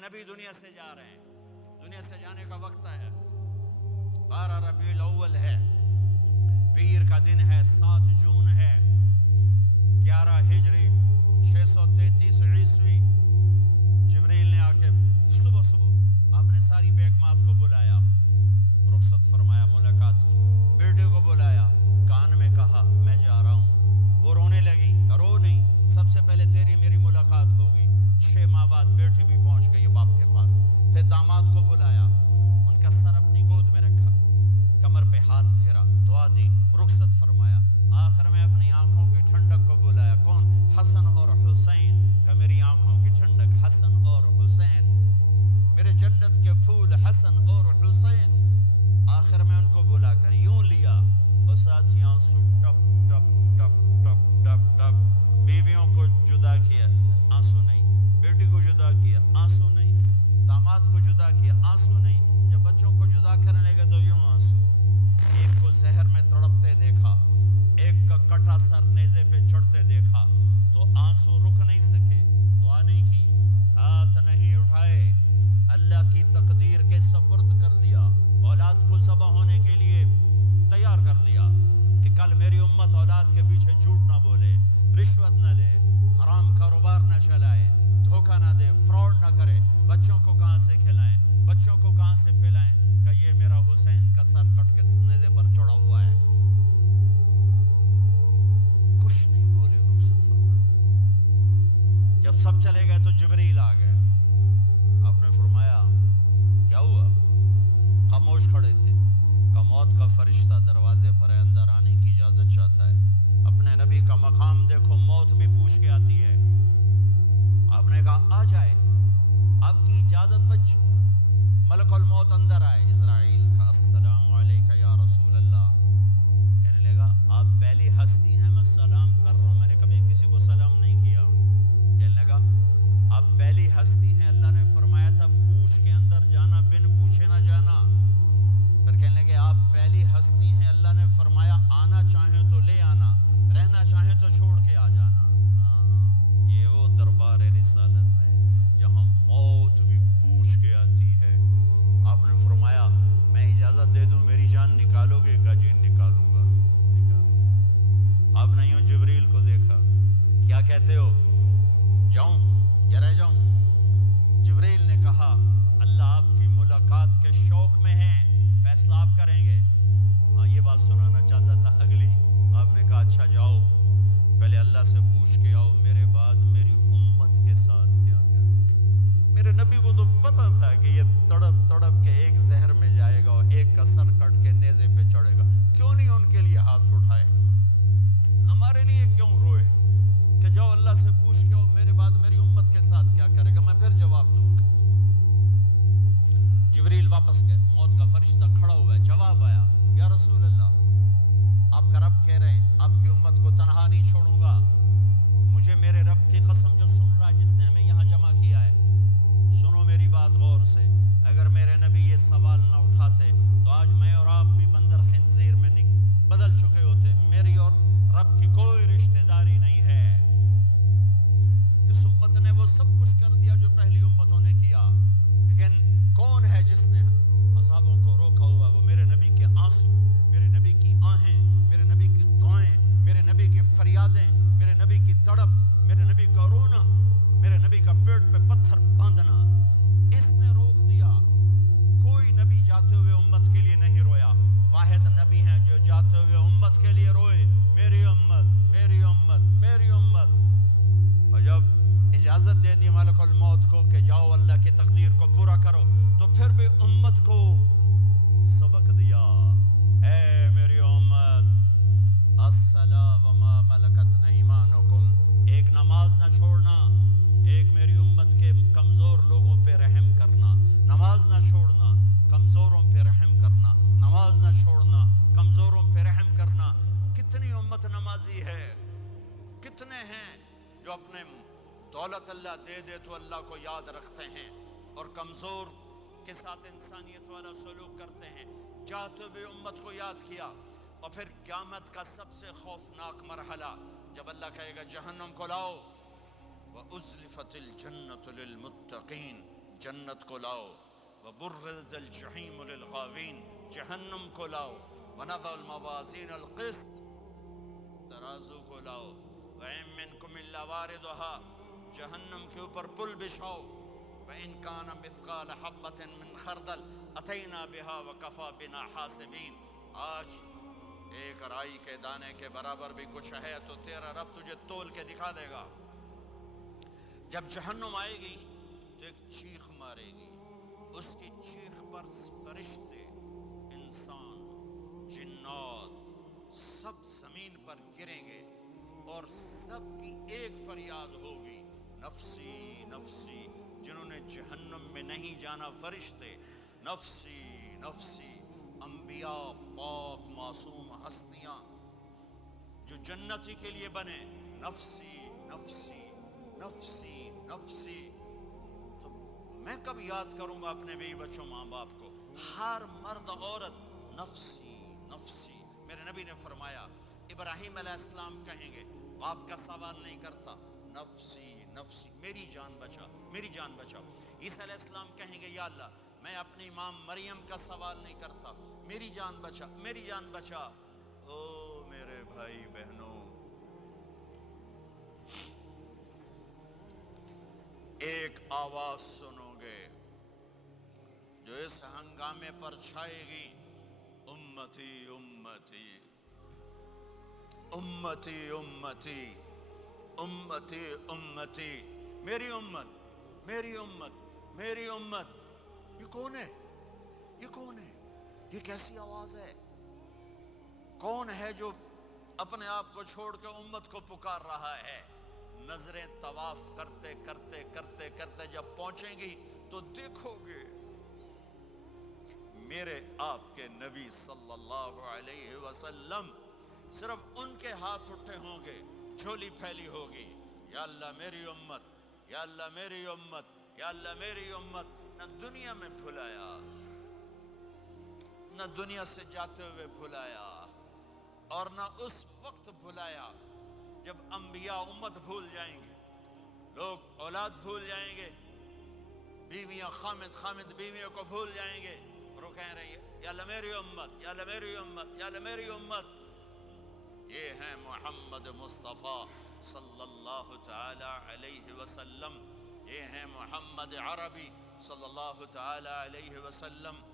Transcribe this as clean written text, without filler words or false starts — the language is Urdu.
نبی دنیا سے جا رہے ہیں، دنیا سے جانے کا وقت ہے، 12 ربیع الاول ہے، پیر کا دن ہے، 7 جون ہے، 11 ہجری 633 عیسوی۔ جبریل نے آ کے صبح صبح آپ نے ساری بیگمات کو بلایا، رخصت فرمایا ملاقات کی، بیٹے کو بلایا، کان میں کہا میں جا رہا ہوں، وہ رونے لگی، رو نہیں، سب سے پہلے تیری میری ملاقات ہوگی۔ 6 ماہ بعد بیٹی بھی پہنچ گئی باپ کے پاس، پھر داماد کو بلایا، ان کا سر اپنی گود میں رکھا، کمر پہ ہاتھ پھیرا، دعا دی، رخصت فرمایا۔ آخر میں اپنی آنکھوں کی ٹھنڈک کو بلایا، کون؟ حسن اور حسین، کہ میری آنکھوں کی ٹھنڈک حسن اور حسین، میرے جنت کے پھول حسن اور حسین۔ آخر میں ان کو بلا کر یوں لیا، اور ساتھ ہی آنسو ٹپ ٹپ ٹپ ٹپ ٹپ ٹپ۔ بیویوں کو جدا کیا، آنسو نہیں، بیٹی کو جدا کیا، آنسو نہیں، داماد کو جدا کیا، آنسو نہیں، جب بچوں کو جدا کرنے لگے تو یوں آنسو۔ ایک کو زہر میں تڑپتے دیکھا، ایک کا کٹا سر نیزے پہ چڑھتے دیکھا، تو آنسو رک نہیں سکے، دعا نہیں کی، ہاتھ نہیں اٹھائے، اللہ کی تقدیر کے سپرد کر دیا، اولاد کو ذبح ہونے کے لیے تیار کر دیا کہ کل میری امت اولاد کے پیچھے جھوٹ نہ بولے، رشوت نہ لے، حرام کاروبار نہ چلائے، دھوکہ نہ دے، فراڈ نہ کرے، بچوں کو کہاں سے کھلائیں، بچوں کو کہاں سے پلائیں، کہ یہ میرا حسین کا سر کٹ کے نیزے پر چڑھا ہوا ہے۔ کچھ نہیں بولے، رخصت فرما دی۔ جب سب چلے گئے تو جبریل آ گئے، آپ نے فرمایا کیا ہوا؟ خاموش کھڑے تھے، کہ موت کا فرشتہ دروازے پر ہے، اندر آنے کی اجازت چاہتا ہے۔ اپنے نبی کا مقام دیکھو، موت بھی پوچھ کے آتی ہے۔ آپ نے کہا آ جائے، آپ کی اجازت بچ، ملک الموت اندر آئے، اسرائیل کا السلام علیکہ یا رسول اللہ، کہنے لگا آپ پہلی ہستی ہیں، میں سلام کر رہا ہوں، میں نے کبھی کسی کو سلام نہیں کیا۔ کہنے لگا آپ پہلی ہستی ہیں، اللہ نے فرمایا تھا پوچھ کے اندر جانا، بن پوچھے نہ جانا۔ پھر کہنے لگے آپ پہلی ہستی ہیں، اللہ نے فرمایا آنا چاہیں تو لے آنا، رہنا چاہیں تو چھوڑ کے آ جانا۔ ہاں، یہ وہ دربار رسالت ہے جہاں موت بھی پوچھ کے آتی ہے۔ آپ نے فرمایا میں اجازت دے دوں میری جان نکالو گے؟ کہا جی نکالوں گا، نکالوں۔ آپ نے یوں جبریل کو دیکھا، کیا کہتے ہو، جاؤں یا رہ جاؤں؟ جبریل نے کہا اللہ آپ کی ملاقات کے شوق میں ہیں، فیصلہ آپ کریں گے۔ ہاں یہ بات سنانا چاہتا تھا اگلی۔ آپ نے کہا اچھا جاؤ، پہلے اللہ سے پوچھ کے آؤ میرے بعد میری امت کے ساتھ کیا کریں گے۔ میرے نبی کو تو پتا تھا کہ یہ تڑپ تڑپ کے ایک زہر میں جائے گا اور ایک کا سر کٹ کے نیزے پہ چڑھے گا، کیوں نہیں ان کے لیے ہاتھ اٹھائے؟ ہمارے لیے کیوں روئے کہ جاؤ اللہ سے پوچھ کے آؤ میرے بعد میری امت کے ساتھ کیا کرے گا، میں پھر جواب دوں گا۔ جبریل واپس گئے، موت کا فرشتہ کھڑا ہوا ہے، جواب آیا یا رسول اللہ آپ کا رب کہہ رہے ہیں آپ کی امت کو تنہا نہیں چھوڑوں گا، مجھے میرے رب کی قسم جو سن رہا ہے جس نے ہمیں یہاں جمع کیا ہے، سنو میری بات غور سے، اگر میرے نبی یہ سوال نہ اٹھاتے تو آج میں اور آپ بھی بندر خنزیر میں بدل چکے ہوتے۔ میری اور رب کی کوئی رشتہ داری نہیں ہے، اس امت نے وہ سب کچھ کر دیا جو پہلی امتوں نے کیا، لیکن کون ہے جس نے اصحابوں کو روکا ہوا؟ وہ میرے نبی کے آنسو، میرے نبی کی آہیں، میرے نبی کی دعائیں، میرے نبی کی فریادیں، میرے نبی کی تڑپ، میرے نبی کا رونا، میرے نبی کا پیٹ پہ پتھر باندھنا، اس نے روک دیا۔ کوئی نبی جاتے ہوئے امت کے لیے نہیں رویا، واحد نبی ہیں جو جاتے ہوئے امت کے لیے روئے، میری امت میری امت میری امت۔ اور جب اجازت دے دی ملک الموت کو کہ جاؤ اللہ کی تقدیر کو پورا کرو، تو پھر بھی امت کو سبق دیا، اے میری امت الصلاۃ وما ملکت ایمانکم، ایک نماز نہ چھوڑنا، ایک میری امت کے کمزور لوگوں پہ رحم کرنا، نماز نہ چھوڑنا، کمزوروں پہ رحم کرنا، نماز نہ چھوڑنا، کمزوروں پہ رحم کرنا۔ کتنی امت نمازی ہے، کتنے ہیں جو اپنے دولت اللہ دے دے تو اللہ کو یاد رکھتے ہیں اور کمزور کے ساتھ انسانیت والا سلوک کرتے ہیں۔ جاتے ہوئے امت کو یاد کیا، اور پھر قیامت کا سب سے خوفناک مرحلہ جب اللہ کہے گا جہنم کو لاؤ، وَأُزْلِفَتِ الْجَنَّةُ لِلْمُتَّقِينَ، جنت کو لاؤ، وبرز الجحیم للغاوین، جہنم کو لاؤ، ونضع الموازین القسط، ترازو کو لاؤ، وَإِن مِّنكُمْ إِلَّا وَارِدُهَا، جہنم کے اوپر پل بچھاؤ، وَإِن كَانَ مِثْقَالَ حَبَّةٍ مِّن خَرْدَلٍ أَتَيْنَا بِهَا وَكَفَىٰ بِنَا حَاسِبِينَ، آج ایک رائی کے دانے کے برابر بھی کچھ ہے تو تیرا رب تجھے تول کے دکھا دے گا۔ جب جہنم آئے گی تو ایک چیخ مارے گی، اس کی چیخ پر فرشتے، انسان، جنات سب زمین پر گریں گے اور سب کی ایک فریاد ہوگی، نفسی نفسی۔ جنہوں نے جہنم میں نہیں جانا فرشتے، نفسی نفسی۔ انبیاء، پاک معصوم ہستیاں جو جنتی کے لیے بنے، نفسی نفسی نفسی نفسی۔ تو میں کب یاد کروں گا اپنے بیوی بچوں ماں باپ کو؟ ہر مرد عورت نفسی نفسی۔ میرے نبی نے فرمایا، ابراہیم علیہ السلام کہیں گے، باپ کا سوال نہیں کرتا، نفسی نفسی، میری جان بچا میری جان بچا۔ عیسیٰ علیہ السلام کہیں گے، یا اللہ میں اپنی ماں مریم کا سوال نہیں کرتا، میری جان بچا میری جان بچا۔ او میرے بھائی بہنوں، ایک آواز سنو گے جو اس ہنگامے پر چھائے گی، امتی امتی امتی امتی امتی امتی، میری امت میری امت میری امت۔ یہ کون ہے؟ یہ کون ہے؟ یہ کیسی آواز ہے؟ کون ہے جو اپنے آپ کو چھوڑ کے امت کو پکار رہا ہے؟ نظریں طواف کرتے کرتے کرتے کرتے جب پہنچیں گی تو دیکھو گے میرے آپ کے نبی صلی اللہ علیہ وسلم، صرف ان کے ہاتھ اٹھے ہوں گے، جھولی پھیلی ہوگی، یا اللہ میری امت، یا اللہ میری امت، یا اللہ میری امت۔ نہ دنیا میں بھلایا، نہ دنیا سے جاتے ہوئے بھلایا، اور نہ اس وقت بھلایا جب انبیاء امت بھول جائیں گے، لوگ اولاد بھول جائیں گے، بیویاں خامد بیویوں کو بھول جائیں گے، اور کہہ رہے ہیں، یا اللہ میری امت، یا اللہ میری امت، یا اللہ میری امت۔ یہ ہیں محمد مصطفیٰ صلی اللہ تعالی علیہ وسلم، یہ ہیں محمد عربی صلی اللہ تعالی علیہ وسلم۔